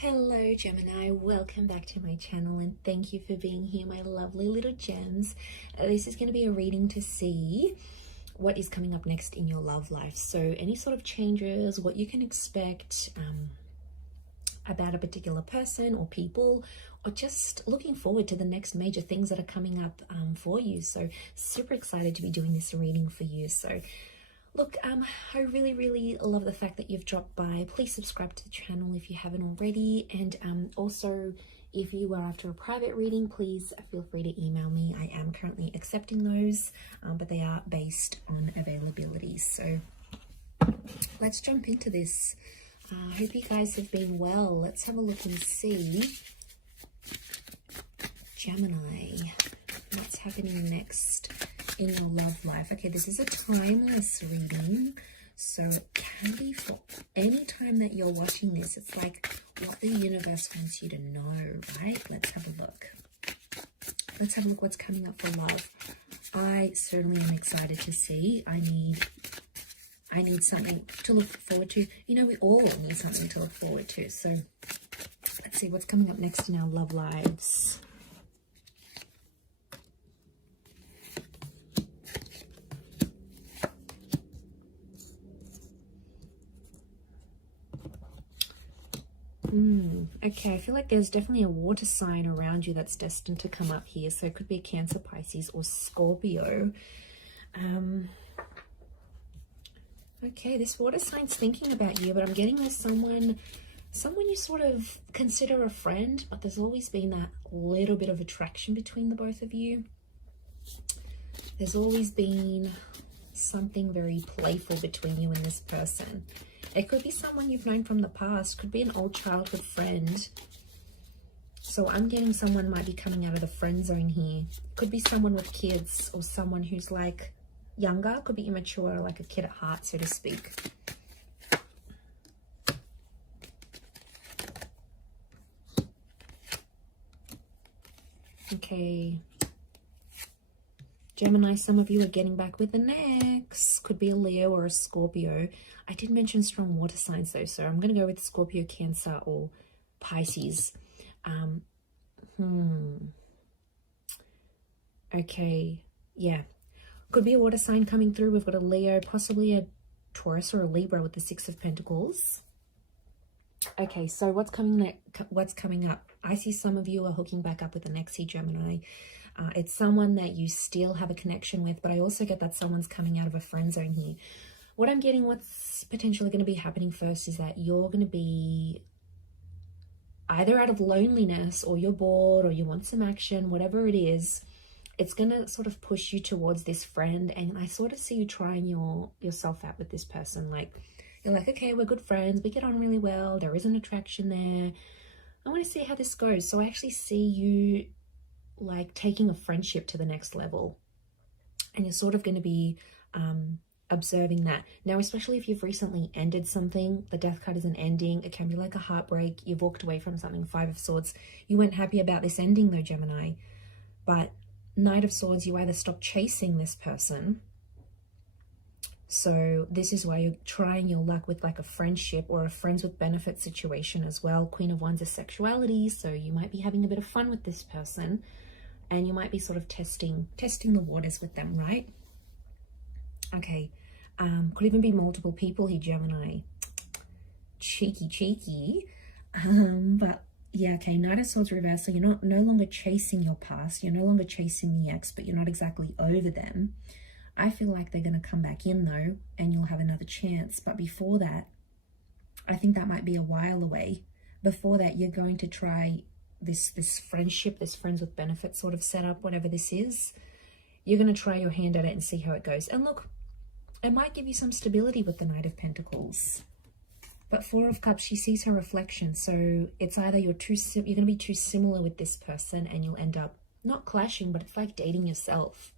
Hello Gemini, welcome back to my channel and thank you for being here, my lovely little gems. This is going to be a reading to see what is coming up next in your love life. So any sort of changes, what you can expect about a particular person or people, or just looking forward to the next major things that are coming up for you. So super excited to be doing this reading for you. So look, I really love the fact that you've dropped by. Please subscribe to the channel if you haven't already, and also if you are after a private reading, please feel free to email me. I am currently accepting those, but they are based on availability. So let's jump into this. I hope you guys have been well. Let's have a look and see. Gemini, what's happening next in your love life? Okay, this is a timeless reading, so it can be for any time that you're watching this. It's like what the universe wants you to know, right? Let's have a look. Let's have a look what's coming up for love. I certainly am excited to see. I need something to look forward to. You know, we all need something to look forward to. So let's see what's coming up next in our love lives. Okay, I feel like there's definitely a water sign around you that's destined to come up here. So it could be a Cancer, Pisces, or Scorpio. Okay, this water sign's thinking about you, but I'm getting there's someone you sort of consider a friend, but there's always been that little bit of attraction between the both of you. There's always been something very playful between you and this person. It could be someone you've known from the past, could be an old childhood friend. So I'm getting someone might be coming out of the friend zone here. Could be someone with kids, or someone who's like younger, could be immature, like a kid at heart, so to speak. Okay. Gemini, some of you are getting back with the next. Could be a Leo or a Scorpio. I did mention strong water signs though, so I'm going to go with Scorpio, Cancer, or Pisces. Okay, yeah. Could be a water sign coming through. We've got a Leo, possibly a Taurus or a Libra with the Six of Pentacles. Okay, so what's coming up? I see some of you are hooking back up with the next Gemini. It's someone that you still have a connection with, but I also get that someone's coming out of a friend zone here. What I'm getting, what's potentially going to be happening first, is that you're going to be either out of loneliness, or you're bored, or you want some action, whatever it is. It's going to sort of push you towards this friend, and I sort of see you trying yourself out with this person. Like, you're like, okay, we're good friends, we get on really well, there is an attraction there, I want to see how this goes. So I actually see you like taking a friendship to the next level, and you're sort of going to be observing that. Now, especially if you've recently ended something, the Death card is an ending. It can be like a heartbreak. You've walked away from something, Five of Swords. You weren't happy about this ending though, Gemini, but Knight of Swords, you either stop chasing this person, so this is why you're trying your luck with like a friendship or a friends with benefit situation as well. Queen of Wands is sexuality, so you might be having a bit of fun with this person, and you might be sort of testing the waters with them, right? Okay, could even be multiple people here, Gemini. Cheeky. But yeah, okay, Knight of Swords reverse, so you're no longer chasing your past, you're no longer chasing the ex, but you're not exactly over them. I feel like they're going to come back in though, and you'll have another chance. But before that, I think that might be a while away. Before that, you're going to try this friendship, this friends with benefits sort of setup, whatever this is. You're going to try your hand at it and see how it goes. And look, it might give you some stability with the Knight of Pentacles. But Four of Cups, she sees her reflection. So it's either you're going to be too similar with this person, and you'll end up not clashing, but it's like dating yourself.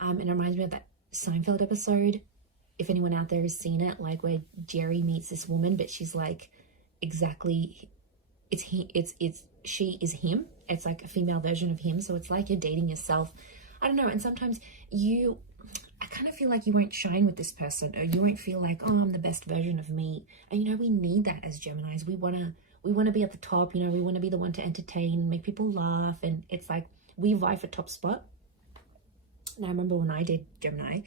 It reminds me of that Seinfeld episode, if anyone out there has seen it, like where Jerry meets this woman, but she's like exactly, she is him. It's like a female version of him. So it's like you're dating yourself. I don't know. And sometimes I kind of feel like you won't shine with this person, or you won't feel like, oh, I'm the best version of me. And you know, we need that as Geminis. We want to be at the top, you know, we want to be the one to entertain, make people laugh, and it's like we vie for top spot. And I remember when I did Gemini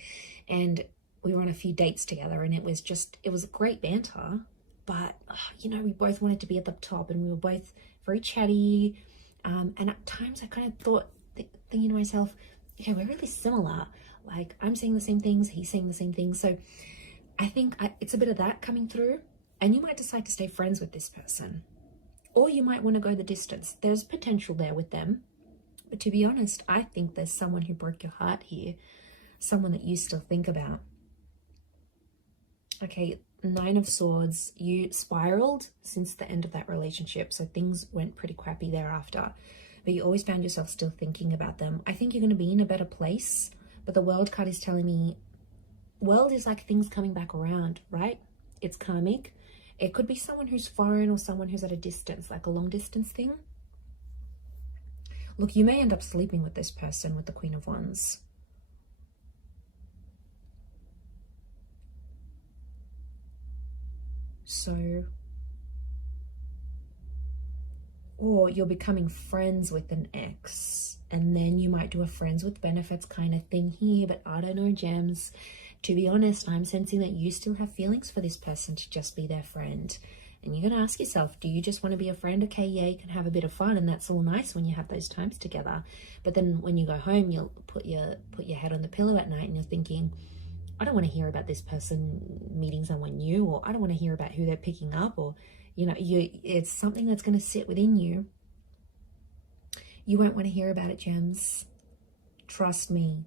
and we were on a few dates together, and it was great banter, but you know, we both wanted to be at the top, and we were both very chatty, and at times I kind of thought, thinking to myself, okay, we're really similar. Like, I'm saying the same things, he's saying the same things. So I think it's a bit of that coming through, and you might decide to stay friends with this person, or you might want to go the distance. There's potential there with them, but to be honest, I think there's someone who broke your heart here, someone that you still think about. Okay, 9 of Swords, you spiraled since the end of that relationship, so things went pretty crappy thereafter, but you always found yourself still thinking about them. I think you're going to be in a better place, but the World card is telling me, world is like things coming back around, right? It's karmic. It could be someone who's foreign or someone who's at a distance, like a long distance thing. Look, you may end up sleeping with this person, with the Queen of Wands. So, or you're becoming friends with an ex, and then you might do a friends with benefits kind of thing here, but I don't know, Gems. To be honest, I'm sensing that you still have feelings for this person to just be their friend. And you're going to ask yourself, do you just want to be a friend? Okay, yeah, you can have a bit of fun, and that's all nice when you have those times together. But then when you go home, you'll put your head on the pillow at night and you're thinking, I don't want to hear about this person meeting someone new, or I don't want to hear about who they're picking up, or, you know, it's something that's going to sit within you. You won't want to hear about it, Gems. Trust me.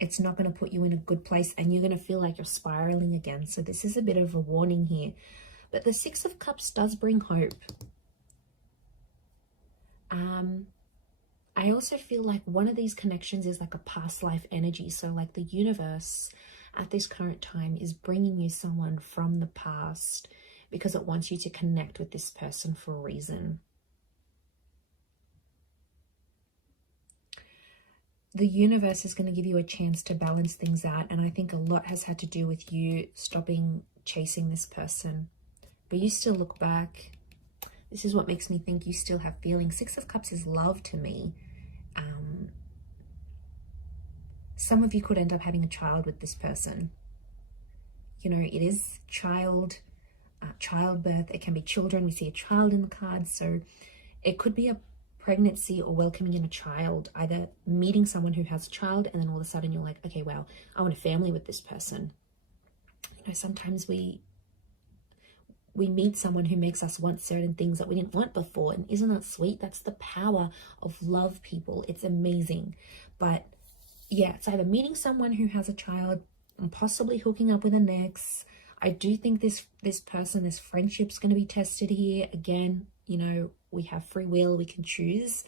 It's not going to put you in a good place, and you're going to feel like you're spiraling again. So this is a bit of a warning here. But the 6 of Cups does bring hope. I also feel like one of these connections is like a past life energy. So like the universe at this current time is bringing you someone from the past because it wants you to connect with this person for a reason. The universe is going to give you a chance to balance things out, and I think a lot has had to do with you stopping chasing this person. But you still look back. This is what makes me think you still have feelings. 6 of Cups is love to me. Some of you could end up having a child with this person. You know, it is childbirth. It can be children. We see a child in the cards. So it could be a pregnancy or welcoming in a child, either meeting someone who has a child and then all of a sudden you're like, okay, well, I want a family with this person. You know, sometimes we meet someone who makes us want certain things that we didn't want before, and isn't that sweet? That's the power of love, people. It's amazing. But yeah, it's either meeting someone who has a child and possibly hooking up with an ex. I do think this person, this friendship's going to be tested here. Again, you know, we have free will, we can choose,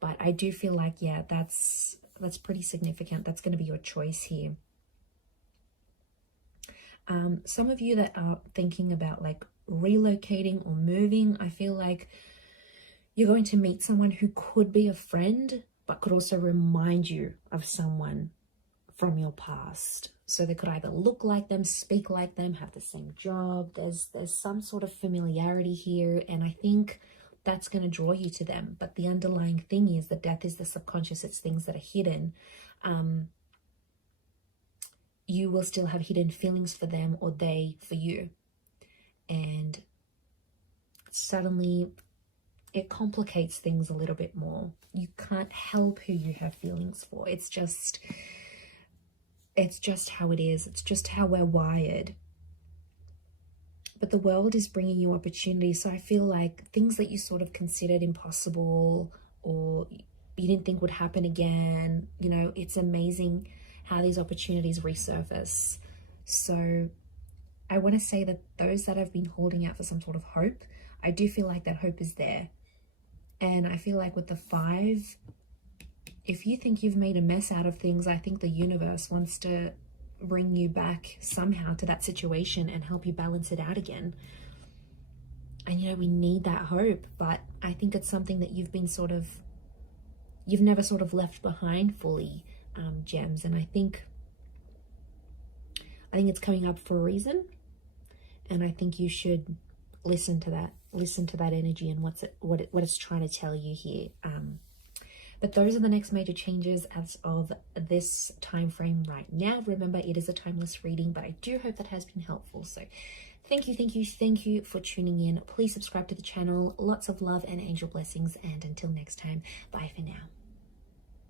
but I do feel like, yeah, that's pretty significant. That's going to be your choice here. Some of you that are thinking about like relocating or moving, I feel like you're going to meet someone who could be a friend, but could also remind you of someone from your past. So they could either look like them, speak like them, have the same job. There's some sort of familiarity here, and I think that's going to draw you to them. But the underlying thing is that death is the subconscious. It's things that are hidden. You will still have hidden feelings for them, or they for you. And suddenly it complicates things a little bit more. You can't help who you have feelings for. It's just how it is. It's just how we're wired. But the world is bringing you opportunities. So I feel like things that you sort of considered impossible or you didn't think would happen again, you know, it's amazing how these opportunities resurface. So I want to say that those that have been holding out for some sort of hope, I do feel like that hope is there. And I feel like with the 5, if you think you've made a mess out of things, I think the universe wants to bring you back somehow to that situation and help you balance it out again. And, you know, we need that hope, but I think it's something that you've never sort of left behind fully, Gems. And I think I think it's coming up for a reason, and I think you should listen to that energy and what it's trying to tell you here. But those are the next major changes as of this time frame right now. Remember, it is a timeless reading, but I do hope that has been helpful. So thank you for tuning in. Please subscribe to the channel. Lots of love and angel blessings, and until next time, bye for now.